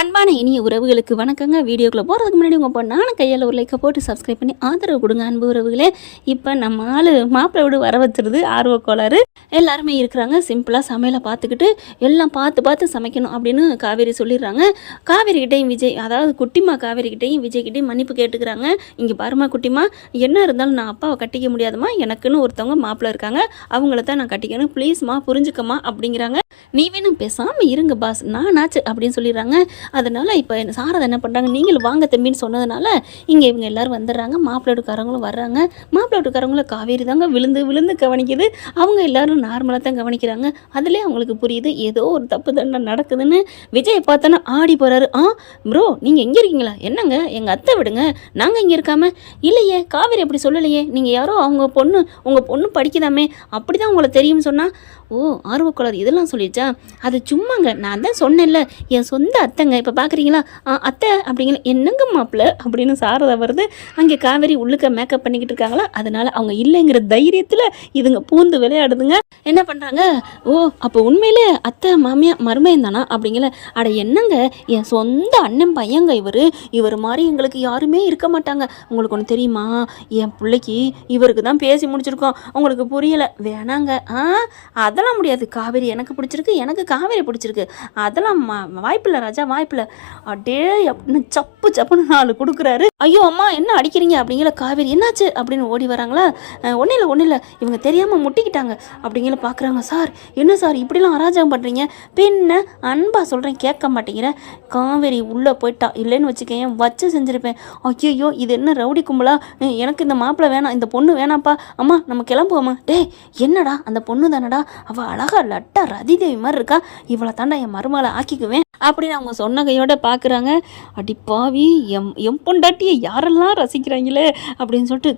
அன்பான இனிய உறவுகளுக்கு வணக்கங்க. வீடியோக்குள்ளே போகிறதுக்கு முன்னாடி உங்கள் பொண்ணான கையில் ஒரு லைக்கை போட்டு சப்ஸ்கிரைப் பண்ணி ஆதரவு கொடுங்க அன்பு உறவுகளே. இப்போ நம்ம மாப்பிள்ளை வீடு வர வச்சுருது ஆர்வக்கோளாறு. எல்லாருமே இருக்கிறாங்க. சிம்பிளாக சமையலை பார்த்துக்கிட்டு எல்லாம் பார்த்து சமைக்கணும் அப்படின்னு காவேரி சொல்லிடுறாங்க. காவேரிக்கிட்டையும் விஜய், அதாவது குட்டிமா காவேரிக்கிட்டையும் விஜய்கிட்டையும் மன்னிப்பு கேட்டுக்கிறாங்க. இங்கே பாருமா குட்டிமா, என்ன இருந்தாலும் நான் அப்பாவை கட்டிக்க முடியாதுமா, எனக்குன்னு ஒருத்தவங்க மாப்பிள்ளை இருக்காங்க, அவங்கள தான் நான் கட்டிக்கணும், ப்ளீஸ்மா புரிஞ்சுக்கம்மா அப்படிங்கிறாங்க. நீ வேணும் பேசாமல் இருங்க பாஸ், நானாச்சு அப்படின்னு சொல்லிடுறாங்க. அதனால் இப்போ சாரதா என்ன பண்ணுறாங்க, நீங்களும் வாங்க தம்பின்னு சொன்னதுனால இங்கே இவங்க எல்லோரும் வந்துடுறாங்க. மாப்பிள்ளோட்டுக்காரங்களும் வர்றாங்க. மாப்பிள்ளோட்டுக்காரங்களும் காவேரி தாங்க விழுந்து கவனிக்குது. அவங்க எல்லோரும் நார்மலாக தான் கவனிக்கிறாங்க. அதிலே அவங்களுக்கு புரியுது ஏதோ ஒரு தப்பு தண்டனை நடக்குதுன்னு. விஜய் பார்த்தோன்னா ஆடி போகிறாரு. ப்ரோ நீங்கள் எங்கே இருக்கீங்களா? என்னங்க எங்கள் அத்தை விடுங்க, நாங்கள் இங்கே இருக்காம. இல்லையே காவேரி அப்படி சொல்லலையே, நீங்கள் யாரோ உங்கள் பொண்ணு படிக்குதாமே, அப்படி தான் உங்களை தெரியும்னு சொன்னால், ஓ ஆர்வக்கோளாறு இதெல்லாம் சொல்லிடுச்சா, அது சும்மாங்க, நான் தான் சொன்னேன்ல என் சொந்த அத்தைங்க, இப்போ பார்க்குறீங்களா அத்தை அப்படிங்கிற. என்னங்க மாப்பிள்ள அப்படின்னு சாரதா வருது. அங்கே காவேரி உள்ளுக்க மேக்கப் பண்ணிக்கிட்டு இருக்காங்களா, அதனால அவங்க இல்லைங்கிற தைரியத்தில் இதுங்க பூந்து விளையாடுதுங்க. என்ன பண்ணுறாங்க, ஓ அப்போ உண்மையிலே அத்தை மாமியா மருமையன் தானா அப்படிங்கிற. அட என்னங்க, என் சொந்த அண்ணன் பையங்க இவர் மாதிரி எங்களுக்கு யாருமே இருக்க மாட்டாங்க. உங்களுக்கு ஒன்று தெரியுமா, என் பிள்ளைக்கு இவருக்கு தான் பேசி முடிச்சிருக்கோம், உங்களுக்கு புரியலை வேணாங்க. அதெல்லாம் முடியாது, காவேரி எனக்கு பிடிச்சிருக்கு, எனக்கு காவேரி பிடிச்சிருக்கு, அதெல்லாம் வாய்ப்பில்லை ராஜா, வாய்ப்பில்லை. அடே அப்படின்னு சப்புன்னு 4 கொடுக்குறாரு. ஐயோ அம்மா என்ன அடிக்கிறீங்க அப்படிங்கிற. காவேரி என்னாச்சு அப்படின்னு ஓடி வராங்களா. ஒன்றும் இல்லை இவங்க தெரியாமல் முட்டிக்கிட்டாங்க அப்படிங்கிற. பார்க்குறாங்க. சார் என்ன சார் இப்படிலாம் அராஜகம் பண்ணுறீங்க, பின்ன அன்பா சொல்கிறேன் கேட்க மாட்டேங்கிற. காவேரி உள்ளே போயிட்டா, இல்லைன்னு வச்சுக்கேன் வச்சு செஞ்சுருப்பேன். ஐயோ இது என்ன ரவுடி கும்பலா, எனக்கு இந்த மாப்பிள்ளை வேணாம், இந்த பொண்ணு வேணாம்ப்பா, அம்மா நம்ம கிளம்புவோம்மா. டேய் என்னடா அந்த பொண்ணு தானடா, அவள் அழகா லட்டா ரதிதேவி மாதிரி இருக்கா, இவளை தாண்டா என் மருமகளை ஆக்கிக்குவேன் அப்படின்னு அவங்க சொன்ன கையோட பார்க்குறாங்க. அடிப்பாவி, எம் பொண்டாட்டியை யாரெல்லாம் ரசிக்கிறாங்களே அப்படின்னு சொல்லிட்டு,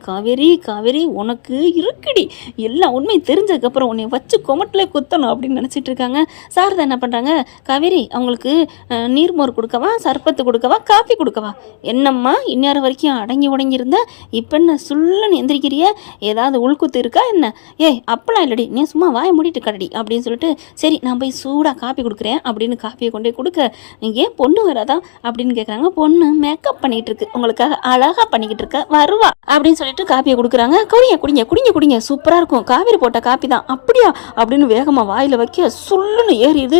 காவேரி உனக்கு இருக்குடி, எல்லாம் உண்மை தெரிஞ்சதுக்கப்புறம் உன்னை வச்சு கொமட்டில் குத்தணும் அப்படின்னு நினச்சிட்டு இருக்காங்க. சாரதா என்ன பண்ணுறாங்க, காவேரி அவங்களுக்கு நீர்மோர் கொடுக்கவா, சர்பத்து கொடுக்கவா, காஃபி கொடுக்கவா? என்னம்மா இந்நேரம் வரைக்கும் அடங்கி உடங்கி இருந்த, இப்போ என்ன சுள்ளன்னு எந்திரிக்கிறிய, ஏதாவது உள்குத்து இருக்கா என்ன? அப்பெல்லாம் இல்லடி, நீ சும்மா வாய மூடிட்டு கடடி அப்படின்னு சொல்லிட்டு, சரி நான் போய் சூடாக காப்பி கொடுக்குறேன் அப்படின்னு காப்பியை கொண்டே கொடுக்க, ஏன் பொண்ணு வராதா அப்படின்னு கேட்குறாங்க. பொண்ணு மேக்கப் பண்ணிட்டு இருக்கு, உங்களுக்காக அழகா பண்ணிக்கிட்டு இருக்க, வருவா அப்படின்னு சொல்லிட்டு காப்பியை கொடுக்குறாங்க. குடிங்க சூப்பராக இருக்கும், காவேரி போட்ட காப்பி தான். அப்படியா அப்படின்னு வேகமாக வாயில் வைக்க சுள்ளுன்னு ஏறிடுது.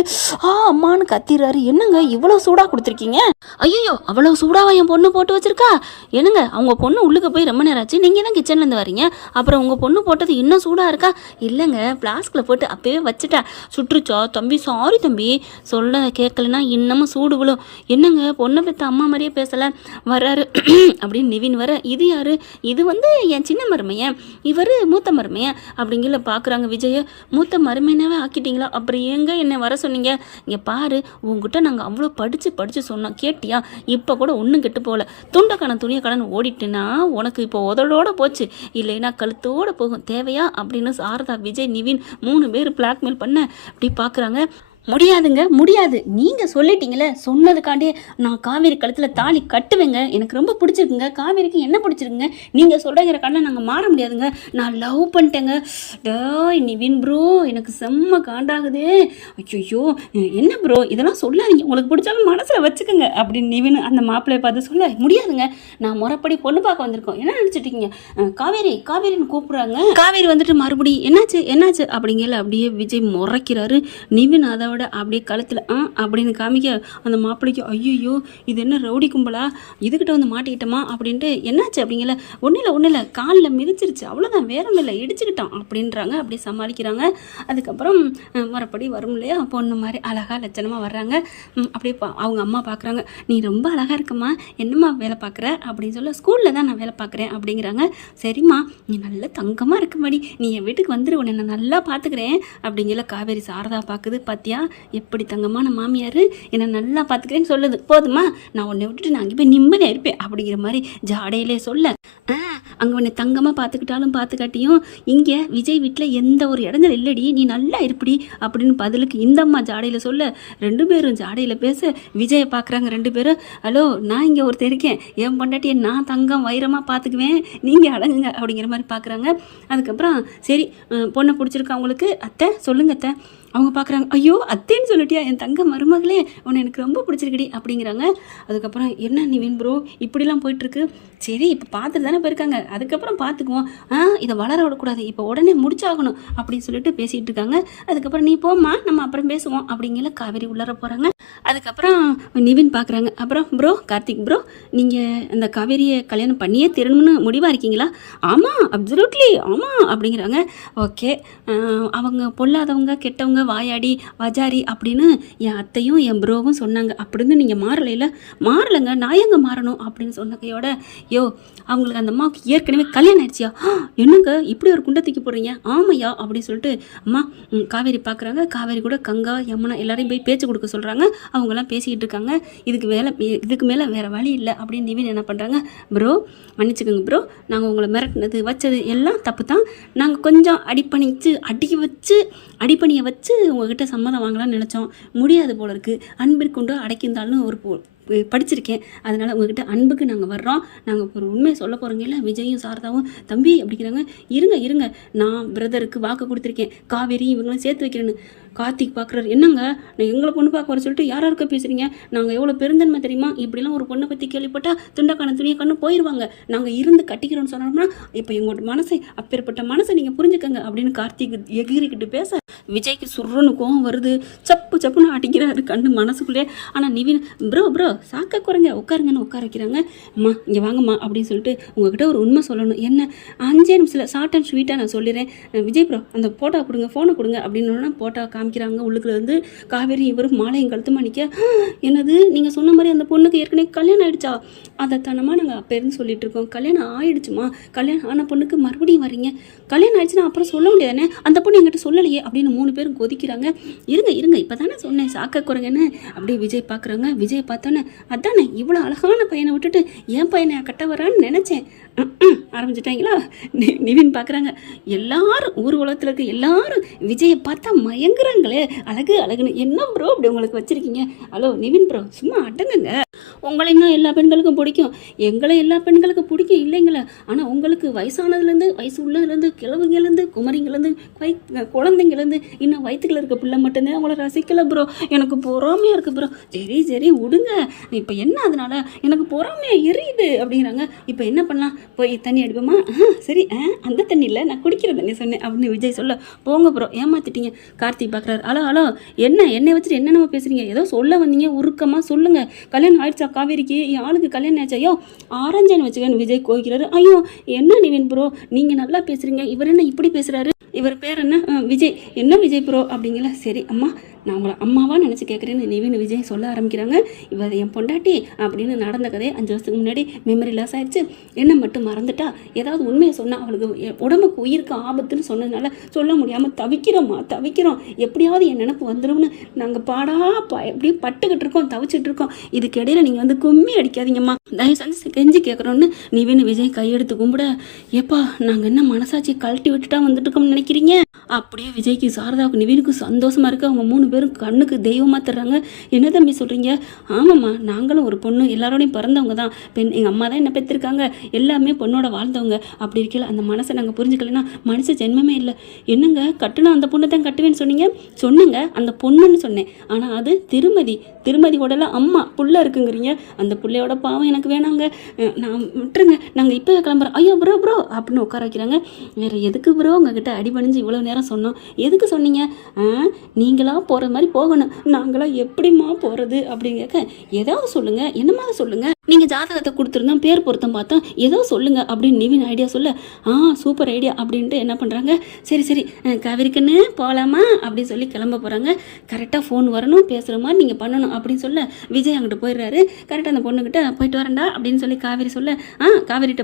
அம்மான்னு கத்திடுறாரு. என்னங்க இவ்வளோ சூடாக கொடுத்துருக்கீங்க? ஐயோ அவ்வளோ சூடாவா என் பொண்ணு போட்டு வச்சிருக்கா? என்னங்க அவங்க பொண்ணு உள்ளுக்கு போய் ரொம்ப நேரம் ஆச்சு, நீங்கள் தான் கிச்சன்லேருந்து வரீங்க, அப்புறம் உங்கள் பொண்ணு போட்டது இன்னும் சூடாக இருக்கா? இல்லைங்க ஃப்ளாஸ்கில் போட்டு அப்போவே வச்சுட்டேன். சுற்றுச்சா தம்பி, சாரி தம்பி, சொல்ல கேட்கலன்னா இன்னமும் சூடு விழும். என்னங்க பொண்ணை பெற்ற அம்மா மாதிரியே பேசலை வர்றாரு அப்படின்னு நிவின் வர. இது யாரு? இது என் சின்ன மருமையன், இவர் மூத்த மருமையன் அப்படிங்கிற. பார்க்குறாங்க விஜய. மூத்த மருமையனாவே ஆக்கிட்டீங்களா, அப்புறம் ஏங்க என்னை வர சொன்னீங்க? இங்கே பாரு, உங்ககிட்ட நாங்கள் அவ்வளோ படித்து சொன்னோம் கேட்டியா? இப்போ கூட ஒன்றும் கெட்டு போகல, துணியை கடன் ஓடிட்டுனா உனக்கு இப்போ உதடோட போச்சு, இல்லைன்னா கழுத்தோடு போகும், தேவையா அப்படின்னு சாரதா, விஜய், நிவின் 3 பேர் பிளாக்மெயில் பண்ண. அப்படி பார்க்குறாங்க. முடியாது, நீங்கள் சொல்லிட்டீங்களே, சொன்னதுக்காண்டே நான் காவேரி கழுத்தில் தாலி கட்டுவேங்க, எனக்கு ரொம்ப பிடிச்சிருக்குங்க, காவேரிக்கு என்ன பிடிச்சிருக்குங்க, நீங்கள் சொல்கிற காண்டை நாங்கள் மாற முடியாதுங்க, நான் லவ் பண்ணிட்டேங்க. நிவின் ப்ரோ எனக்கு செம்ம காண்டாகுது. ஐயோ என்ன ப்ரோ இதெல்லாம் சொல்லாதீங்க, உங்களுக்கு பிடிச்சாலும் மனசில் வச்சுக்கோங்க அப்படின்னு நிவின் அந்த மாப்பிள்ளையை பார்த்து சொல்ல. முடியாதுங்க, நான் முறைப்படி பொண்ணு பார்க்க வந்திருக்கோம், என்ன நினச்சிட்டீங்க? காவேரின்னு கூப்பிட்றாங்க. காவேரி வந்துட்டு மறுபடியும் என்னாச்சு அப்படிங்கல. அப்படியே விஜய் முறைக்கிறாரு. நிவின் அதை அப்படியே கழுத்தில் அப்படின்னு காமிக்க அந்த மாப்பிள்ளைக்கு ஐயோ இது என்ன ரவுடி கும்பலா, இதுகிட்ட மாட்டிக்கிட்டோமா அப்படின்ட்டு. என்னாச்சு அப்படிங்கல. ஒன்றும் இல்லை காலில் மிதிச்சிருச்சு, அவ்வளோதான், வேற இல்லை, இடிச்சுக்கிட்டோம் அப்படின்றாங்க. அப்படியே சமாளிக்கிறாங்க. அதுக்கப்புறம் மறுபடி வரும் இல்லையா, பொண்ணு மாதிரி அழகாக லட்சணமாக வர்றாங்க. அப்படியே அவங்க அம்மா பார்க்குறாங்க. நீ ரொம்ப அழகாக இருக்கம்மா, என்னம்மா வேலை பார்க்குற அப்படின்னு சொல்ல. ஸ்கூலில் தான் நான் வேலை பார்க்குறேன் அப்படிங்கிறாங்க. சரிம்மா நீ நல்ல தங்கமாக இருக்குமாடி, நீ என் வீட்டுக்கு வந்துடு, உன்னை நான் நல்லா பார்த்துக்கிறேன் அப்படிங்கிற. காவேரி சாரதா பார்க்குது. பார்த்தியா எப்படி தங்கமான மாமியார், என்னை நல்லா பார்த்துக்கிறேன்னு சொல்லுது, போதுமா நான் உன்னை விட்டுட்டு நான் அங்கே போய் நிம்மதியாக இருப்பேன் அப்படிங்கிற மாதிரி ஜாடையிலே சொல்ல. அங்கே உன்னை தங்கமாக பார்த்துக்கிட்டாலும் பார்த்துக்காட்டியும் இங்கே விஜய் வீட்டில் எந்த ஒரு இடங்கள் இல்லடி, நீ நல்லா இருப்படி அப்படின்னு பதிலுக்கு இந்த அம்மா ஜாடையில் சொல்ல. 2 பேரும் ஜாடையில் பேச விஜயை பார்க்குறாங்க. 2 பேரும், ஹலோ நான் இங்கே ஒருத்தர் இருக்கேன், என் பொண்டாட்டியை நான் தங்கம் வைரமாக பார்த்துக்குவேன், நீங்கள் அடங்குங்க அப்படிங்கிற மாதிரி பார்க்குறாங்க. அதுக்கப்புறம் சரி பொண்ணை பிடிச்சிருக்கா உங்களுக்கு? அத்தை சொல்லுங்க அத்தை. அவங்க பார்க்குறாங்க, ஐயோ அத்தேன்னு சொல்லிட்டியா, என் தங்க மருமகளே உன்னை எனக்கு ரொம்ப பிடிச்சிருக்குடி அப்படிங்கிறாங்க. அதுக்கப்புறம் என்ன நிவின் ப்ரோ இப்படிலாம் போயிட்டுருக்கு, சரி இப்போ பார்த்துட்டு தானே போயிருக்காங்க, அதுக்கப்புறம் பார்த்துக்குவோம், இதை வளர விடக்கூடாது, இப்போ உடனே முடிச்சாகணும் அப்படின்னு சொல்லிட்டு பேசிகிட்டு இருக்காங்க. அதுக்கப்புறம் நீ போம்மா நம்ம அப்புறம் பேசுவோம் அப்படிங்கிற காவேரி உள்ளர போகிறாங்க. அதுக்கப்புறம் நிவின் பார்க்குறாங்க. அப்புறம் ப்ரோ கார்த்திக் ப்ரோ, நீங்கள் அந்த காவேரியை கல்யாணம் பண்ணியே திரும்பணும்னு முடிவாக இருக்கீங்களா? ஆமாம் அப்சல்யூட்லி ஆமாம் அப்படிங்கிறாங்க. ஓகே, அவங்க பொல்லாதவங்க கெட்டவங்க வாயாடி வஜாரி அப்படின்னு என் அத்தையும் என் ப்ரோவும் சொன்னாங்க, அப்படின்னு நீங்கள் மாறலைல? மாறலைங்க, நான் எங்கே மாறணும் அப்படின்னு சொன்ன கையோட, யோ அவங்களுக்கு அந்த அம்மாவுக்கு ஏற்கனவே கல்யாணம் ஆயிடுச்சியா? என்னங்க இப்படி ஒரு குண்டை தூக்கி போடுறீங்க? ஆமையா அப்படின்னு சொல்லிட்டு அம்மா காவேரி பார்க்குறாங்க. காவேரி கூட கங்கா யமுனா எல்லாரையும் போய் பேச்சு கொடுக்க சொல்கிறாங்க. அவங்கெல்லாம் பேசிக்கிட்டு இருக்காங்க. இதுக்கு மேலே வேறு வழி இல்லை அப்படின்னு நிவின் என்ன பண்ணுறாங்க, ப்ரோ மன்னிச்சுக்கோங்க ப்ரோ, நாங்கள் உங்களை மிரட்டினது வச்சது எல்லாம் தப்பு தான், நாங்கள் கொஞ்சம் அடிப்பணியை வச்சு உங்ககிட்ட சம்மதம் வாங்கலாம்னு நினச்சோம், முடியாது போல இருக்குது, அன்பிற்குண்டோ அடைக்கின்றாலும் ஒரு படிச்சிருக்கேன், அதனால் உங்ககிட்ட அன்புக்கு நாங்கள் வர்றோம், நாங்கள் ஒரு உண்மையை சொல்ல போகிறோங்க இல்லை விஜயும் சாரதாவும் தம்பி அப்படிங்கிறாங்க. இருங்க நான் பிரதருக்கு வாக்கு கொடுத்துருக்கேன், காவேரி இவங்களும் சேர்த்து வைக்கிறேன்னு. கார்த்திக் பார்க்குறாரு, என்னங்க நான் எங்களை பொண்ணு பார்க்க வர சொல்லிட்டு யாராருக்க பேசுகிறீங்க, நாங்கள் எவ்வளோ பெருந்தன்மை தெரியுமா, இப்படிலாம் ஒரு பொண்ணை பற்றி கேள்விப்பட்டால் துண்டக்கான துணியை கண்ணு போயிடுவாங்க, நாங்கள் இருந்து கட்டிக்கிறோன்னு சொன்னோம்னா இப்போ எங்களோட மனசை அப்பேற்பட்ட மனசை நீங்கள் புரிஞ்சுக்கங்க அப்படின்னு கார்த்திக் எகிரிக்கிட்டு பேச விஜய்க்கு சுருன்னு கோவம் வருது, சப்புன்னு அடிக்கிறாரு கண்ணு மனசுக்குள்ளே. ஆனால் நிவின் ப்ரோ சாக்க குறைங்க உட்காருங்கன்னு உட்கார வைக்கிறாங்க. அம்மா இங்கே வாங்கம்மா அப்படின்னு சொல்லிட்டு உங்ககிட்ட ஒரு உண்மை சொல்லணும், என்ன 5 நிமிஷத்தில் ஷார்ட் அண்ட் ஸ்வீட்டாக நான் சொல்லிடுறேன், விஜய் ப்ரோ அந்த போட்டோ கொடுங்க ஃபோனை கொடுங்க அப்படின்னு போட்டோ காமிக்கிறாங்க. உள்ளுக்குள்ள வந்து காவேரி இவரும் மாலையும் கழுத்துமா நிற்க, என்னது நீங்கள் சொன்ன மாதிரி அந்த பொண்ணுக்கு ஏற்கனவே கல்யாணம் ஆகிடுச்சா? அதை தானமா நாங்கள் அப்போ இருந்து சொல்லிட்டு இருக்கோம், கல்யாணம் ஆகிடுச்சுமா, கல்யாணம் ஆன பொண்ணுக்கு மறுபடியும் வரீங்க, கல்யாணம் ஆயிடுச்சுன்னா அப்புறம் சொல்ல முடியாதானே, அந்த பொண்ணு என்கிட்ட சொல்லலையே அப்படின்னு 3 பேரும் கொதிக்கிறாங்க. இருங்க இப்போ தானே சொன்னேன் சாக்க குறைங்கன்னு. அப்படியே விஜய் பார்க்குறாங்க. விஜய் பார்த்தோன்னே அதானே இவ்வளோ அழகான பையனை விட்டுட்டு என் பையனை கட்ட வரான்னு நினச்சேன், ஆரம்பிச்சிட்டாங்களா? நிவின் பார்க்குறாங்க. எல்லாரும் ஊர் உலகத்தில் இருக்க எல்லாரும் விஜயை பார்த்தா மயங்குறாங்களே, அழகுன்னு. என்ன ப்ரோ அப்படி உங்களுக்கு வச்சுருக்கீங்க? ஹலோ நிவின் ப்ரோ சும்மா அடங்குங்க, உங்களை இன்னும் எல்லா பெண்களுக்கும் பிடிக்கும், எங்களை எல்லா பெண்களுக்கும் பிடிக்கும் இல்லைங்களா, ஆனால் உங்களுக்கு வயசானதுலேருந்து வயசு உள்ளதுலேருந்து கிழவுங்கலேருந்து குமரிங்கலேருந்து குழந்தைங்கலேருந்து இன்னும் வயிற்றுக்குள்ள இருக்க பிள்ளை மட்டும்தான் உங்களை ரசிக்கலை ப்ரோ, எனக்கு பொறாமையாக இருக்குது ப்ரோ. சரி விடுங்க, இப்போ என்ன அதனால எனக்கு பொறாமையாக எரியுது அப்படிங்கிறாங்க. இப்போ என்ன பண்ணலாம், போய் தண்ணி அடிப்போமா? சரி அந்த தண்ணி இல்லை நான் குடிக்கிற தண்ணி சொன்னேன் அப்படின்னு விஜய் சொல்ல, போங்க ப்ரோ ஏமாத்திட்டீங்க. கார்த்திக் பார்க்குறாரு. ஹலோ என்னை வச்சுட்டு என்னென்ன பேசுகிறீங்க, ஏதோ சொல்ல வந்தீங்க உருக்கமாக சொல்லுங்கள், கல்யாணம் ஆயிடுச்சா காவேரிக்கு, என் ஆளுக்கு கல்யாணம் ஆயிடுச்சா? ஐயோ ஆரஞ்சான்னு வச்சுக்கன்னு விஜய் கோவிக்கிறாரு. ஐயோ என்ன நிவின் ப்ரோ நீங்கள் நல்லா பேசுகிறீங்க, இவர் என்ன இப்படி பேசுகிறாரு, இவர் பேர் என்ன விஜய், என்ன விஜய் ப்ரோ அப்படிங்களா? சரி அம்மா நான் உங்களை அம்மாவாக நினச்சி கேட்குறேன்னு நிவின் விஜய் சொல்ல ஆரம்பிக்கிறாங்க. இவர் என் பொண்டாட்டி அப்படின்னு நடந்த கதையை 5 வருஷத்துக்கு முன்னாடி மெமரி லாஸ் ஆயிடுச்சு, என்ன மட்டும் மறந்துட்டா, ஏதாவது உண்மையை சொன்னால் அவளுக்கு உடம்புக்கு உயிருக்கு ஆபத்துன்னு சொன்னதுனால சொல்ல முடியாமல் தவிக்கிறோம், எப்படியாவது என் நினப்பு வந்துடும்னு நாங்கள் எப்படி பட்டுக்கிட்டு இருக்கோம், தவிச்சிட்டு இருக்கோம், இதுக்கு இடையில நீங்கள் வந்து கும்மி அடிக்காதீங்கம்மா, தயவு செஞ்சு கெஞ்சி கேட்குறோன்னு நிவின் விஜய் கையெடுத்து கும்பிட, ஏப்பா நாங்கள் என்ன மனசாட்சியை கழட்டி விட்டுட்டா வந்துட்டு இருக்கோம்னு நினைக்கிறீங்க? அப்படியே விஜய்க்கு சாரதாவுக்கு நிவினுக்கு சந்தோஷமாக இருக்குது. அவங்க 3 பேரும் கண்ணுக்கு தெய்வமாக தர்றாங்க. என்ன தம்பி சொல்கிறீங்க? ஆமாம்மா நாங்களும் ஒரு பொண்ணு எல்லாரோடையும் பிறந்தவங்க தான், எங்கள் அம்மா தான் என்ன பெற்றிருக்காங்க, எல்லாமே பொண்ணோட வாழ்ந்தவங்க, அப்படி இருக்கல அந்த மனசை நாங்கள் புரிஞ்சுக்கலன்னா மனுஷ ஜென்மமே இல்லை. என்னங்க கட்டுனா அந்த பொண்ணை தான் கட்டுவேன்னு சொன்னீங்க, அந்த பொண்ணுன்னு சொன்னேன், ஆனால் அது திருமதியோட அம்மா புள்ள இருக்குங்கிறீங்க, அந்த பிள்ளையோட பாவம் எனக்கு வேணாங்க, நான் விட்டுருங்க, நாங்கள் இப்போ கிளம்புறோம். ஐயோ ப்ரோ அப்படின்னு உட்கார வைக்கிறாங்க. வேறு எதுக்கு ப்ரோ உங்ககிட்ட அடிபணிஞ்சு இவ்வளோ நேரம் சொன்னோம், எதுக்கு சொன்னீங்க? நீங்களாக போகிற மாதிரி போகணும், நாங்களாம் எப்படிம்மா போகிறது அப்படின்னு கேட்க, ஏதாவது சொல்லுங்கள், என்னமா சொல்லுங்கள், நீங்கள் ஜாதகத்தை கொடுத்துருந்தா பேர் பொருத்தம் பார்த்தோம், ஏதோ சொல்லுங்கள் அப்படின்னு நிவின் ஐடியா சொல்ல, சூப்பர் ஐடியா அப்படின்ட்டு என்ன பண்ணுறாங்க, சரி காவேரிக்கண்ணு போகலாமா அப்படின்னு சொல்லி கிளம்ப போகிறாங்க. கரெக்டாக ஃபோன் வரணும், பேசுகிற மாதிரி நீங்கள் பண்ணணும் அப்படின்னு சொல்ல விஜய் அங்கிட்ட போயிடுறாரு. கரெக்டாக அந்த பொண்ணுக்கிட்ட போயிட்டு வரேன்டா அப்படின்னு சொல்லி காவேரி சொல்ல, காவேரிகிட்ட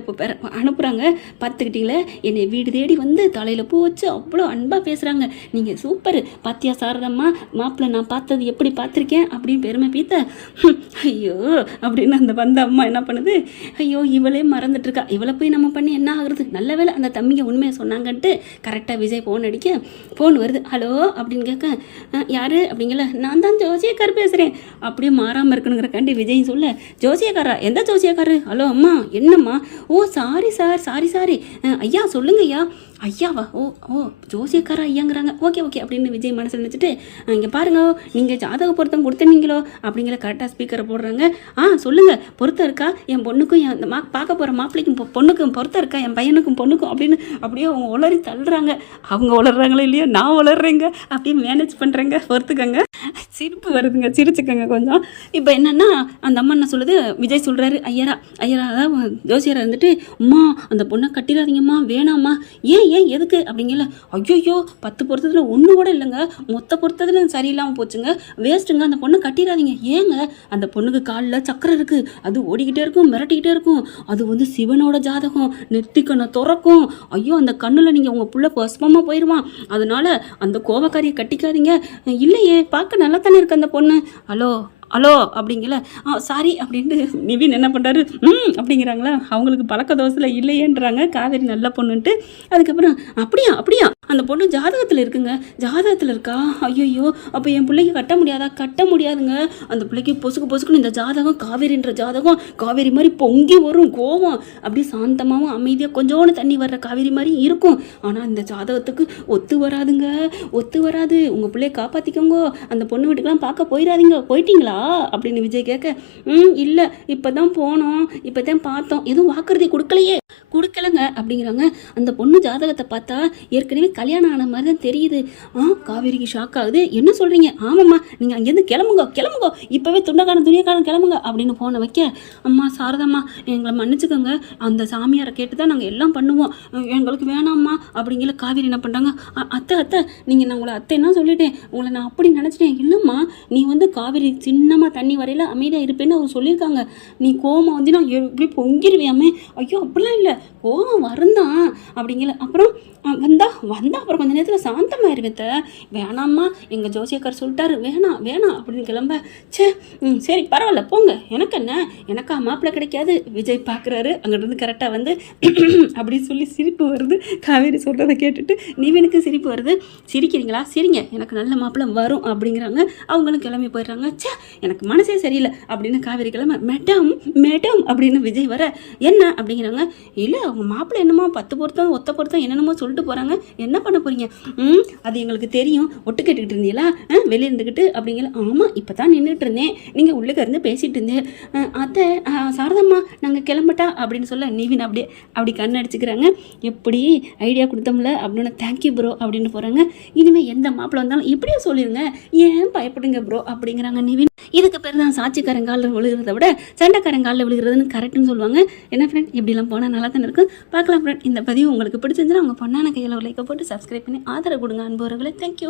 அனுப்புகிறாங்க. பார்த்துக்கிட்டீங்களே என்னை வீடு தேடி வந்து தலையில் பூ வச்சு அவ்வளோ அன்பாக பேசுகிறாங்க, நீங்கள் சூப்பர் பாத்தியா சாரதம்மா, மாப்பிள்ளை நான் பார்த்தது எப்படி பார்த்துருக்கேன் அப்படின்னு பெருமை பீத்த, ஐயோ அப்படின்னு அந்த அம்மா என்ன பண்ணுது, ஐயோ இவளே மறந்துட்டுருக்கா, இவளை போய் நம்ம பண்ணி என்ன ஆகுறது, நல்ல வேலை அந்த தம்பிங்க உண்மையை சொன்னாங்கன்ட்டு கரெக்டாக விஜய் ஃபோன் அடிக்க, ஃபோன் வருது. ஹலோ அப்படின்னு கேட்க, யார் அப்படிங்கல, நான் தான் ஜோசியக்கார் பேசுகிறேன், அப்படியே மாறாமல் இருக்கணுங்கிறக்காண்டி விஜய் சொல்ல, ஜோசியக்காரா, எந்த ஜோசியக்காரு? ஹலோ அம்மா என்னம்மா, ஓ சாரி சார் சாரி ஐயா சொல்லுங்க ஐயா, ஐயாவா? ஓ ஓ ஜோசியக்கார ஐயாங்கிறாங்க. ஓகே ஓகே அப்படின்னு விஜய் மனசில் நினச்சிட்டு, இங்கே பாருங்க நீங்கள் ஜாதக பொருத்தம் கொடுத்துனீங்களோ அப்படிங்கிற கரெக்டாக ஸ்பீக்கரை போடுறாங்க. சொல்லுங்கள், பொருத்தம் இருக்கா என் பொண்ணுக்கும் என் பார்க்க போகிற மாப்பிள்ளைக்கும் பொண்ணுக்கும் பொருத்தம் இருக்கா என் பையனுக்கும் பொண்ணுக்கும் அப்படின்னு அப்படியே அவங்க உளறி தள்ளுறாங்க. அவங்க உளறாங்களோ இல்லையோ நான் உளறேங்க, அப்படியே மேனேஜ் பண்ணுறேங்க, பொறுத்துக்கங்க. சிரிப்பு வருதுங்க, சிரிச்சுக்கங்க கொஞ்சம். இப்போ என்னென்னா அந்த அம்மா என்ன சொல்லுது, விஜய் சொல்கிறாரு ஐயரா அதாவது ஜோசியரா இருந்துட்டு, அம்மா அந்த பொண்ணை கட்டிடாதீங்கம்மா, வேணாம்மா. ஏன் எதுக்கு அப்படிங்கல. ஐயோ 10 பொருத்தத்தில் ஒன்று கூட இல்லைங்க, மொத்த பொருத்தத்தில் சரியில்லாமல் போச்சுங்க, வேஸ்ட்டுங்க, அந்த பொண்ணை கட்டிடாதீங்க. ஏங்க அந்த பொண்ணுக்கு காலில் சக்கரை இருக்குது, அது ஓடிக்கிட்டே இருக்கும், மிரட்டிக்கிட்டே இருக்கும், அது சிவனோட ஜாதகம், நெத்திக்கண்ணை திறக்கும். ஐயோ அந்த கண்ணில் நீங்கள் உங்கள் புள்ள பசுமமாக போயிடுவான், அதனால அந்த கோவக்காரியை கட்டிக்காதீங்க. இல்லையே பார்க்க நல்லா தானே இருக்கு அந்த பொண்ணு. ஹலோ அப்படிங்கல. சாரி அப்படின்ட்டு நிவின் என்ன பண்ணுறாரு, அப்படிங்கிறாங்களா. அவங்களுக்கு பழக்க தோசையில் இல்லையேன்றாங்க காவேரி நல்ல பொண்ணுன்ட்டு. அதுக்கப்புறம் அப்படியா அந்த பொண்ணு ஜாதகத்தில் இருக்குங்க, ஜாதகத்தில் இருக்கா? ஐயோ அப்போ என் பிள்ளைக்கு கட்ட முடியாதா? கட்ட முடியாதுங்க. அந்த பிள்ளைக்கு பொசுக்குன்னு இந்த ஜாதகம், காவேரின்ற ஜாதகம் காவேரி மாதிரி பொங்கி வரும், கோவம் அப்படியே சாந்தமாகவும் அமைதியாக கொஞ்சோண்டு தண்ணி வர்ற காவேரி மாதிரி இருக்கும். ஆனால் இந்த ஜாதகத்துக்கு ஒத்து வராது. உங்கள் பிள்ளைய காப்பாற்றிக்கோங்க, அந்த பொண்ணு வீட்டுக்கெல்லாம் பார்க்க போயிடாதீங்க. போயிட்டீங்களா அப்படின்னு விஜய் கேட்க, இல்லை இப்போ தான் போனோம், இப்போ தான் பார்த்தோம், எதுவும் வாக்குறுதி கொடுக்கலங்க அப்படிங்கிறாங்க. அந்த பொண்ணு ஜாதகத்தை பார்த்தா ஏற்கனவே கல்யாணம் ஆன மாதிரி தான் தெரியுது. காவேரிக்கு ஷாக் ஆகுது. என்ன சொல்கிறீங்க? ஆமாம்மா, நீங்கள் அங்கேருந்து கிளம்புங்க, இப்போவே துணியக்காரன் கிளம்புங்க அப்படின்னு போன வைக்க, அம்மா சாரதாம்மா எங்களை மன்னிச்சுக்கோங்க, அந்த சாமியாரை கேட்டு தான் நாங்கள் எல்லாம் பண்ணுவோம், எங்களுக்கு வேணாம்மா அப்படிங்கிற. காவேரி என்ன பண்ணுறாங்க, அத்தை நீங்கள் நான் உங்களை அத்தைன்னா சொல்லிட்டேன், உங்களை நான் அப்படி நினச்சிட்டேன். இல்லைம்மா, நீ காவேரி சின்னமாக தண்ணி வரையில அமைதியாக இருப்பேன்னு அவர் சொல்லியிருக்காங்க, நீ கோவம் நான் இப்படி பொங்கிடுவியாமே. ஐயோ அப்படிலாம் இல்லை, கோவம் வருந்தான் அப்படிங்கல. அப்புறம் வந்தா அப்புறம் கொஞ்சம் நேரத்தில் சாந்தமாயிருவேத்த. வேணாம்மா எங்கள் ஜோசியக்கார் சொல்லிட்டாரு, வேணாம் அப்படின்னு கிளம்ப. சரி பரவாயில்ல போங்க, எனக்கா மாப்பிள்ளை கிடைக்காது. விஜய் பார்க்குறாரு, அங்கிட்டிருந்து கரெக்டாக அப்படின்னு சொல்லி சிரிப்பு வருது. காவேரி சொல்கிறத கேட்டுட்டு நிவினுக்கு சிரிப்பு வருது. சிரிக்கிறீங்களா? சரிங்க, எனக்கு நல்ல மாப்பிள்ளை வரும் அப்படிங்கிறாங்க. அவங்களும் கிளம்பி போயிடுறாங்க. எனக்கு மனசே சரியில்லை அப்படின்னு காவேரி கிளம்ப. மேடம் அப்படின்னு விஜய் வர, என்ன அப்படிங்கிறாங்க. இல்லை அவங்க மாப்பிள்ளை என்னமோ 10 பொருத்தம் ஒத்த பொருத்தம் என்னென்னமோ சொல்லிட்டு போகிறாங்க, என்ன பண்ண போகிறீங்க? அது எங்களுக்கு தெரியும், ஒட்டு கேட்டுக்கிட்டு இருந்தீங்களா வெளியே இருந்துக்கிட்டு அப்படிங்கிற. ஆமாம் இப்போ தான் நின்றுட்டு இருந்தேன், நீங்கள் உள்ளுக்க இருந்து பேசிகிட்டு இருந்தேன். அத்தை சாரதம்மா நாங்கள் கிளம்பட்டா அப்படின்னு சொல்ல நிவின் அப்படி கண் அடிச்சுக்கிறாங்க. எப்படி ஐடியா கொடுத்தோம்ல அப்படின்னு. தேங்க்யூ ப்ரோ அப்படின்னு போகிறாங்க. இனிமேல் எந்த மாப்பிள்ளை வந்தாலும் இப்படியே சொல்லிடுங்க, ஏன் பயப்படுங்க ப்ரோ அப்படிங்கிறாங்க நிவின். இதுக்கு பேர் தான் சாட்சிக்காரங்காலில் விழுகிறத விட சண்டைக்காரங்காலில் விழுகிறதுன்னு கரெக்டுன்னு சொல்லுவாங்க. என்ன ஃப்ரெண்ட், இப்படிலாம் போனால் நல்லா தானே இருக்கும். பார்க்கலாம் ஃப்ரெண்ட். இந்த பதிவு உங்களுக்கு பிடிச்சிருந்துச்சுன்னா அவங்க பொண்ணான கையில் ஒரு லைக்கை போட்டு சப்ஸ்கிரைப் பண்ணி ஆதரவு கொடுங்க அன்புறவர்களே. தேங்க்யூ.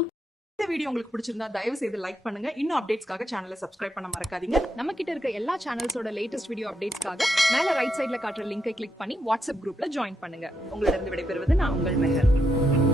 இந்த வீடியோ உங்களுக்கு பிடிச்சிருந்தா தயவு செய்து லைக் பண்ணுங்க. இன்னும் அப்டேட்ஸ்க்காக சேனலை சப்ஸ்கிரைப் பண்ண மறக்காதீங்க. நம்ம கிட்ட இருக்க எல்லா சேனல்ஸோட லேட்டஸ்ட் வீடியோ அப்டேட்ஸ்க்காக மேல ரைட் சைட்ல காட்டுற லிங்கை கிளிக் பண்ணி வாட்ஸ்அப் குரூப்ல ஜாயின் பண்ணுங்க. உங்களிடம் விடைபெறுவது நான் உங்கள் மெஹர்.